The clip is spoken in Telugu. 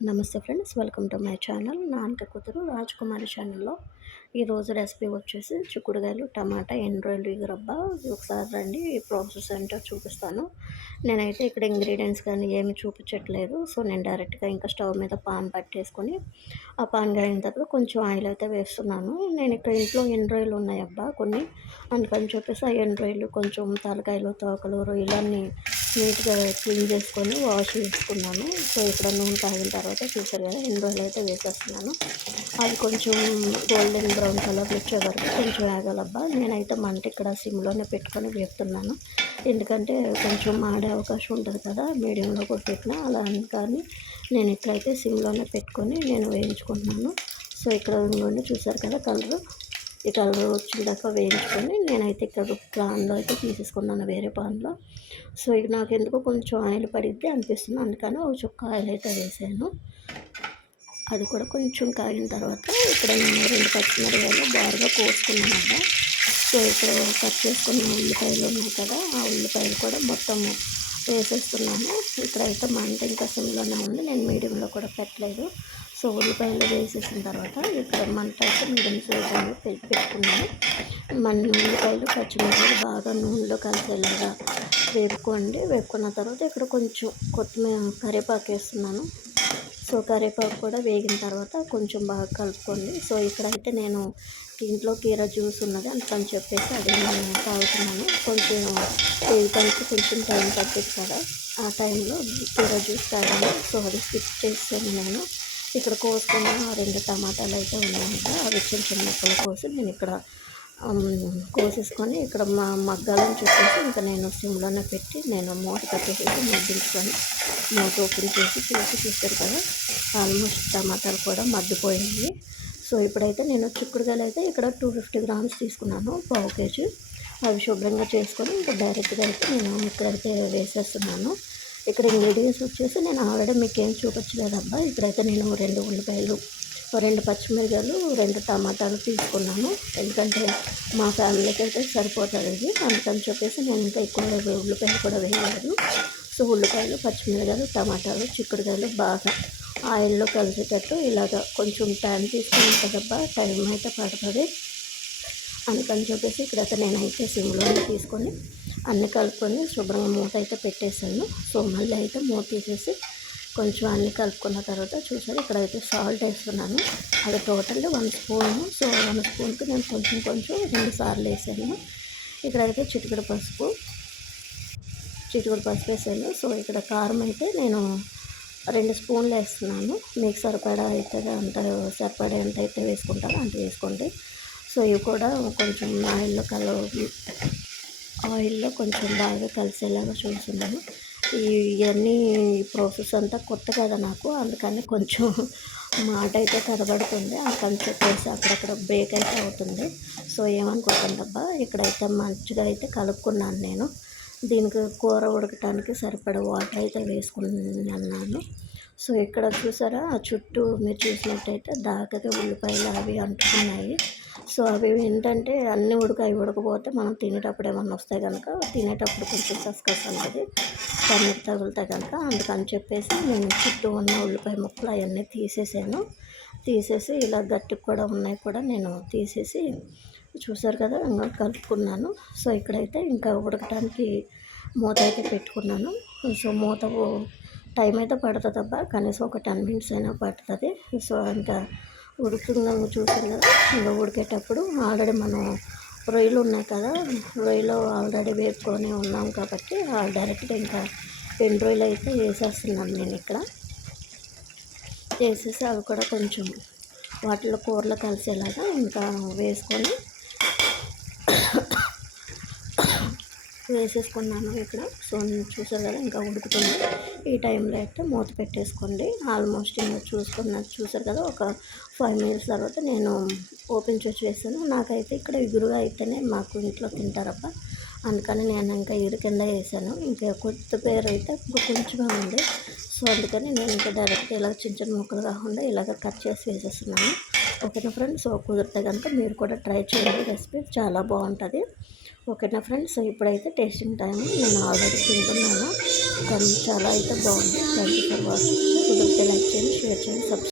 నమస్తే friends, welcome to my channel. నా అంక కూతురు రాజకుమారి ఛానల్లో ఈరోజు రెసిపీ వచ్చేసి చిక్కుడుగాయలు టమాటా ఎండ్రాయిల్ రబ్బా. ఒకసారి రండి, ఈ ప్రాసెస్ ఏంటో చూపిస్తాను. నేనైతే ఇక్కడ ఇంగ్రీడియంట్స్ కానీ ఏమి చూపించట్లేదు. సో నేను డైరెక్ట్గా ఇంకా స్టవ్ మీద పాన్ పట్టేసుకొని ఆ పాన్ కాగిన తర్వాత కొంచెం ఆయిల్ అయితే వేస్తున్నాను. నేను ఇక్కడ ఇంట్లో ఎండ్రాయిల్ ఉన్నాయి అబ్బా కొన్ని, అందుకని చెప్పేసి ఆ ఎండ్రాయిల్ కొంచెం తలకాయలు తోకలు రొయ్యలన్నీ నీట్గా క్లీన్ చేసుకొని వాష్ చేసుకున్నాను. సో ఇక్కడ నూనె తాగిన తర్వాత చూసారు కదా, ఎండ్రాయిల్ అయితే వేసేస్తున్నాను. అది కొంచెం గోల్డెన్ బ్రౌన్ కలర్ వచ్చే వరకు కొంచెం వేగాలబ్బా. నేనైతే మంట ఇక్కడ సిమ్లోనే పెట్టుకొని వేపుతున్నాను, ఎందుకంటే కొంచెం మాడే అవకాశం ఉంటుంది కదా, మీడియంలో కూడా పెట్టినా అలా కానీ నేను ఇక్కడైతే సిమ్లోనే పెట్టుకొని నేను వేయించుకుంటున్నాను. సో ఇక్కడ నుండి చూసారు కదా కలర్, ఈ కలర్ వచ్చిందాక వేయించుకొని నేనైతే ఇక్కడ పాన్లో అయితే తీసేసుకున్నాను, వేరే పాన్లో. సో ఇక నాకు ఎందుకో కొంచెం ఆయిల్ పడిద్ది అనిపిస్తుంది, అందుకని ఒక చుక్క ఆయిల్ అయితే వేసాను. అది కూడా కొంచెం కాగిన తర్వాత ఇక్కడ నేను 2 పచ్చిమిరపకాయలు బాగా కోసుకున్నాను. సో ఇక్కడ కట్ చేసుకున్న ఉల్లిపాయలు ఉన్నాయి కదా, ఆ ఉల్లిపాయలు కూడా మొత్తం వేసేస్తున్నాను. ఇక్కడైతే మంట ఇంకా సిమ్లోనే ఉంది, నేను మీడియంలో కూడా పెట్టలేదు. సో ఉల్లిపాయలు వేసేసిన తర్వాత ఇక్కడ మంట అయితే మీడియం సైజులో పెట్టుకున్నాను. మన ఉల్లిపాయలు పచ్చిమిరపకాయలు బాగా నూనెలో కలిసేలాగా వేపుకోండి. వేపుకున్న తర్వాత ఇక్కడ కొంచెం కొత్తిమీర కరివేపాకు వేస్తున్నాను. సో కరివేపాకు కూడా వేగిన తర్వాత కొంచెం బాగా కలుపుకోండి. సో ఇక్కడైతే నేను ఇంట్లో కీర జ్యూస్ ఉన్నది అందుకని చెప్పేసి అది నేను తాగుతున్నాను. కొంచెం వేగడానికి కొంచెం టైం పట్టింది కదా, ఆ టైంలో కీర జ్యూస్ తాగాను. సో అది స్కిప్ చేసాను నేను. ఇక్కడ కోసుకున్న 2 టమాటాలు అయితే ఉన్నాయంట, అవి చిన్న చిన్న ముక్కలు కోసి నేను ఇక్కడ కోసేసుకొని ఇక్కడ మగ్గాలని చెప్పేసి ఇంకా నేను సిమ్లోనే పెట్టి నేను మూత కట్టేసి మగ్గించుకొని మూత ఓపెన్ చేసి చూస్తారు కదా, ఆల్మోస్ట్ టమాటాలు కూడా మగ్గిపోయింది. సో ఇప్పుడైతే నేను చిక్కుడుకాయలు అయితే ఇక్కడ 250 గ్రామ్స్ తీసుకున్నాను, పావు కేజీ. అవి శుభ్రంగా చేసుకొని ఇంకా డైరెక్ట్గా అయితే నేను ఇక్కడైతే వేసేస్తున్నాను. ఇక్కడ ఇంగ్రీడియంట్స్ వచ్చేసి నేను ఆల్రెడీ మీకు ఏం చూపించలేదబ్బా. ఇక్కడైతే నేను 2 ఉల్లిపాయలు, 2 పచ్చిమిరపకాయలు, 2 టమాటాలు తీసుకున్నాను, ఎందుకంటే మా ఫ్యామిలీకి అయితే సరిపోతుంది ఇది, అందుకని చెప్పేసి నేను ఇంకా ఎక్కువ ఉల్లిపాయలు కూడా వేయలేదు. సో ఉల్లిపాయలు, పచ్చిమిరపకాయలు, టమాటాలు, చిక్కుడుకాయలు బాగా ఆయిల్లో కలిసేటట్టు ఇలాగ కొంచెం టైం తీసుకుని కదబ్బా, టైం అయితే పడుతుంది. అందుకని చెప్పేసి ఇక్కడైతే నేనైతే సిమ్లోనే తీసుకొని అన్నీ కలుపుకొని శుభ్రంగా మూత అయితే పెట్టేసాను. సో మళ్ళీ అయితే మూత తీసేసి కొంచెం అన్నీ కలుపుకున్న తర్వాత చూసారు ఇక్కడైతే సాల్ట్ వేస్తున్నాను. అది టోటల్ 1 స్పూను. సో 1 స్పూన్కి నేను కొంచెం 2 సార్లు వేసాను. ఇక్కడైతే చిటికెడు పసుపు వేసాను. సో ఇక్కడ కారం అయితే నేను 2 స్పూన్లు వేస్తున్నాను. మీకు సరిపడా అయితే సరిపడా ఎంత అయితే వేసుకుంటారో అంత వేసుకోండి. సో ఇవి కూడా కొంచెం ఆయిల్లో కొంచెం బాగా కలిసేలాగా చూస్తున్నాను. ఇవన్నీ ప్రాసెస్ అంతా కొత్త కదా నాకు, అందుకని కొంచెం మాట అయితే తడబడుతుంది, అందుకని చెప్పేసి అక్కడక్కడ బ్రేక్ అయితే అవుతుంది. సో ఏమనుకోకండబ్బా. ఇక్కడైతే మంచిగా అయితే కలుపుకున్నాను నేను. దీనికి కూర ఉడకటానికి సరిపడా వాటర్ అయితే వేసుకున్నాను. సో ఇక్కడ చూసారా, ఆ చుట్టూ మీరు చూసినట్టయితే దాకగా ఉల్లిపాయలు అవి అంటుకున్నాయి. సో అవి ఏంటంటే అన్నీ ఉడకపోతే మనం తినేటప్పుడు ఏమన్నా వస్తాయి కనుక, తినేటప్పుడు కొంచెం కసకస ఉంటుంది పన్నీర్ తగిలితే కనుక, అందుకని చెప్పేసి నేను చుట్టూ ఉన్న ఉల్లిపాయ ముక్కలు అవన్నీ తీసేసి ఇలా గట్టికి కూడా ఉన్నాయి కూడా నేను తీసేసి చూసారు కదా ఇంకా కలుపుకున్నాను. సో ఇక్కడైతే ఇంకా ఉడకటానికి మూత అయితే పెట్టుకున్నాను. సో మూత టైం అయితే పడుతుంది అబ్బా, కనీసం ఒక 10 మినిట్స్ అయినా పడుతుంది. సో ఇంకా ఉడుకుతుందని చూసారు కదా, ఇంకా ఉడికేటప్పుడు ఆల్రెడీ మనం రొయ్యలు ఉన్నాయి కదా, రొయ్యలు ఆల్రెడీ వేపుకొని ఉన్నాం కాబట్టి డైరెక్ట్గా ఇంకా ఎండు రొయ్యలు అయితే వేసేస్తున్నాను నేను ఇక్కడ. వేసేసి అవి కూడా కొంచెం వాటిలో కూరలో కలిసేలాగా ఇంకా వేసేసుకున్నాను ఇక్కడ. సో చూసారు కదా ఇంకా ఉడుకుతుంది. ఈ టైంలో అయితే మూత పెట్టేసుకోండి. ఆల్మోస్ట్ ఇంకా చూసారు కదా, ఒక 5 మినిట్స్ తర్వాత నేను ఓపెన్ చేసి వేసాను. నాకైతే ఇక్కడ ఎగురుగా అయితేనే మాకు ఇంట్లో తింటారబ్బా, అందుకని నేను ఇంకా ఇరు కింద వేసాను. ఇంకా కొత్తిమీర అయితే కొంచెమే ఉంది. సో అందుకని నేను ఇంకా డైరెక్ట్ ఇలా చిన్న ముక్కలు కాకుండా ఇలాగ కట్ చేసి వేసేస్తున్నాను. ఓకేనా ఫ్రెండ్స్, సో కుదిరితే కనుక మీరు కూడా ట్రై చేయండి, రెసిపీ చాలా బాగుంటుంది. ఓకేనా ఫ్రెండ్స్, ఇప్పుడైతే టేస్టింగ్ టైం. నేను ఆల్రెడీ తింటున్నాను కానీ చాలా అయితే బాగుంది. Thank you for watching. కుదిరితే లైక్ చేయండి, షేర్ చేయండి, సబ్స్క్రైబ్